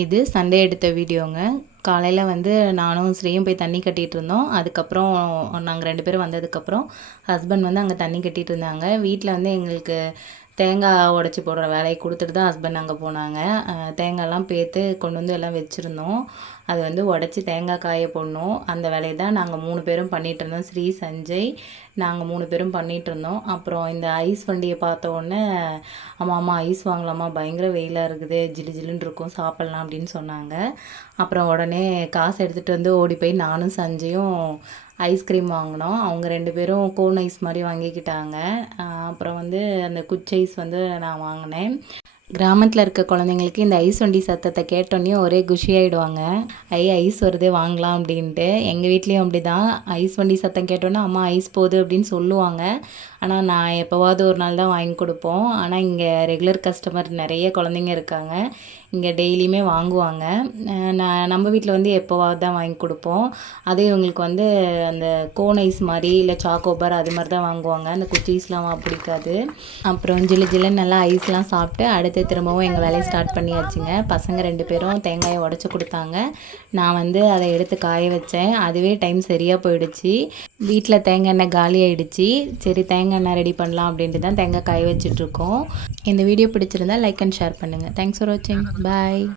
இது சண்டே எடுத்த வீடியோங்க. காலையில் வந்து நானும் ஸ்ரீயும் போய் தண்ணி கட்டிகிட்டு இருந்தோம். அதுக்கப்புறம் நாங்கள் 2 பேரும் வந்ததுக்கப்புறம் ஹஸ்பண்ட் வந்து அங்கே தண்ணி கட்டிகிட்டு இருந்தாங்க. வீட்டில் வந்து எங்களுக்கு தேங்காய் உடச்சி போடுற வேலையை கொடுத்துட்டு தான் ஹஸ்பண்ட் அங்கே போனாங்க. தேங்காயெல்லாம் பேர்த்து கொண்டு வந்து எல்லாம் வச்சுருந்தோம். அது வந்து உடச்சி தேங்காய் காய போடணும். அந்த வேலையை தான் நாங்கள் 3 பேரும் பண்ணிகிட்டு இருந்தோம். ஸ்ரீ, சஞ்சய், நாங்கள் 3 பேரும் பண்ணிகிட்டு இருந்தோம். அப்புறம் இந்த ஐஸ் வண்டியை பார்த்த உடனே அம்மா ஐஸ் வாங்கலாமா, பயங்கர வெயிலாக இருக்குது, ஜிலு ஜிலுன்னு இருக்கும், சாப்பிட்லாம் அப்படின்னு சொன்னாங்க. அப்புறம் உடனே காசு எடுத்துகிட்டு வந்து ஓடி போய் நானும் சஞ்சயும் ஐஸ்கிரீம் வாங்கினோம். அவங்க 2 பேரும் கோன் ஐஸ் மாதிரி வாங்கிக்கிட்டாங்க. அப்புறம் வந்து அந்த குச்சி ஐஸ் வந்து நான் வாங்கினேன். கிராமத்தில் இருக்க குழந்தைங்களுக்கு இந்த ஐஸ் வண்டி சத்தத்தை கேட்டோன்னே ஒரே குஷியாகிடுவாங்க. ஐஸ் வருது வாங்கலாம் அப்படின்ட்டு. எங்கள் வீட்லேயும் அப்படி தான். ஐஸ் வண்டி சத்தம் கேட்டோன்னே அம்மா ஐஸ் போகுது அப்படின்னு சொல்லுவாங்க. ஆனால் நான் எப்போவாவது ஒரு நாள் தான் வாங்கி கொடுப்போம். ஆனால் இங்கே ரெகுலர் கஸ்டமர் நிறைய குழந்தைங்க இருக்காங்க. இங்கே டெய்லியுமே வாங்குவாங்க. நம்ம வீட்டில் வந்து எப்போவாவது தான் வாங்கி கொடுப்போம். அதே இவங்களுக்கு வந்து அந்த கோன் ஐஸ் மாதிரி இல்லை சாக்கோபார் அது மாதிரி தான் வாங்குவாங்க. அந்த குச்சீஸ்லாம் பிடிக்காது. அப்புறம் ஜில்லு ஜில்லுன்னு நல்லா ஐஸ்லாம் சாப்பிட்டு அடுத்து திரும்பவும் எங்கள் வேலையை ஸ்டார்ட் பண்ணியாச்சுங்க. பசங்க 2 பேரும் தேங்காயை உடச்சி கொடுத்தாங்க. நான் வந்து அதை எடுத்து காய வச்சேன். அதுவே டைம் சரியாக போயிடுச்சு. வீட்டில் தேங்காய் எண்ணெய் காலி ஆகிடுச்சு. சரி தேங்காய் எண்ணெய் ரெடி பண்ணலாம் அப்படின்ட்டு தான் தேங்காய் காய வச்சிட்ருக்கோம். இந்த வீடியோ பிடிச்சிருந்தா லைக் அண்ட் ஷேர் பண்ணுங்கள். தேங்க்ஸ் ஃபார் வாட்சிங். பாய்.